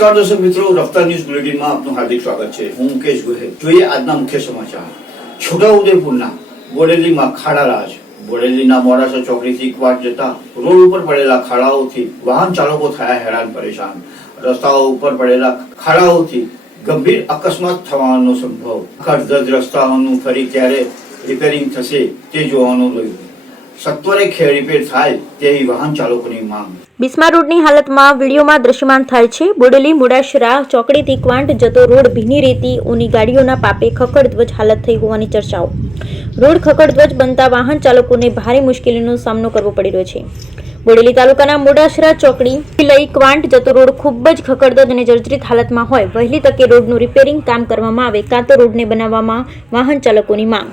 નમસ્કાર દર્શક મિત્રો, રફતાર ન્યૂઝ બુલેટિનમાં આપનું હાર્દિક સ્વાગત છે। હું મુકેશ ગોહિલ। જોઈએ આજના મુખ્ય સમાચાર। છોટાઉદેપુરના બોડેલીમાં ખાડારાજ। બોડેલીના મોડાસા ચોકડીથી ક્વાટ જતા રોડ ઉપર પડેલા ખાડાઓથી વાહન ચાલકો થયા હેરાન પરેશાન। રસ્તાઓ ઉપર પડેલા ખાડાઓથી ગંભીર અકસ્માત થવાનો સંભવ। ખડધજ રસ્તાઓનું ફરી ક્યારે રિપેરિંગ થશે તે જોવાનું રહ્યું। સત્વરે રિપેર થાય તેવી વાહન ચાલકોની માંગ। બિસ્માર રોડની હાલતમાં વિડીયોમાં દ્રશ્યમાન થાય છે। બોડેલી મોડાસરા ચોકડીથી ક્વાંટ જતો રોડ ભીની રેતીઓની ગાડીઓના પાપે ખખડધ્વજ હાલત થઈ હોવાની ચર્ચાઓ। રોડ ખખડધ્વજ બનતા વાહન ચાલકોને ભારે મુશ્કેલીનો સામનો કરવો પડી રહ્યો છે। બોડેલી તાલુકાના મોડાસરા ચોકડી લઈ ક્વાંટ જતો રોડ ખૂબ જ ખખડધજ અને જર્જરિત હાલતમાં હોય। વહેલી તકે રોડનું રિપેરિંગ કામ કરવામાં આવે કાં તો રોડને બનાવવામાં વાહન ચાલકોની માંગ।